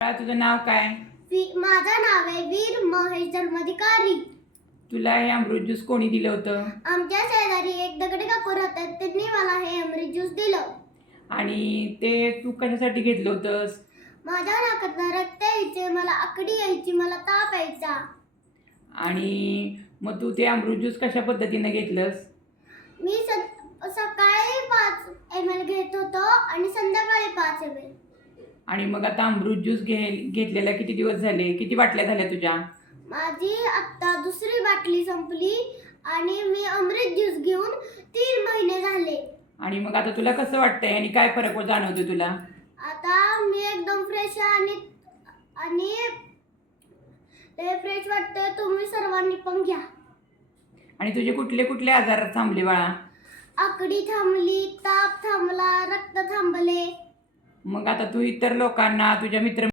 बाळा तुझं नाव काय? वी- माझं नाव आहे वीर महेश धर्माधिकारी तुला हे अमृत ज्यूस कोणी दिलं होतं? आमच्या शेजारी एक दगडी काकू राहतात त्यांनी मला हे अमृत ज्यूस दिलं. आणि ते तू कशासाठी घेतलं होतंस? माझ्या नाकातनं रक्त यायचे मला आकडी यायची मला ताप यायचा. आणि मग तू ते अमृत ज्यूस कशा पद्धतीनं घेतलंस? मी स- सकाळी पाच एम एल घेत होतो आणि संध्याकाळी पाच एम एल आणि मग आता अमृत ज्यूस घे घेतलेला किती दिवस झाले? किती बाटल्या झाल्या तुझ्या? माझी आत्ता दुसरी बाटली संपली आणि मी अमृत ज्यूस घेऊन तीन महिने झाले. आणि मग आता तुला कसं वाटतंय आणि काय फरक जाणवतो तुला? आता मी एकदम फ्रेश आणि आणि ते फ्रेश वाटतं तुम्ही सर्वांनी पण घ्या. आणि तुझे कुठले कुठले आजार थांबले बाळा? आकडी थांबली ताप थांबला रक्त थांबले. मग आता तू इतर लोकांना तुझ्या मित्र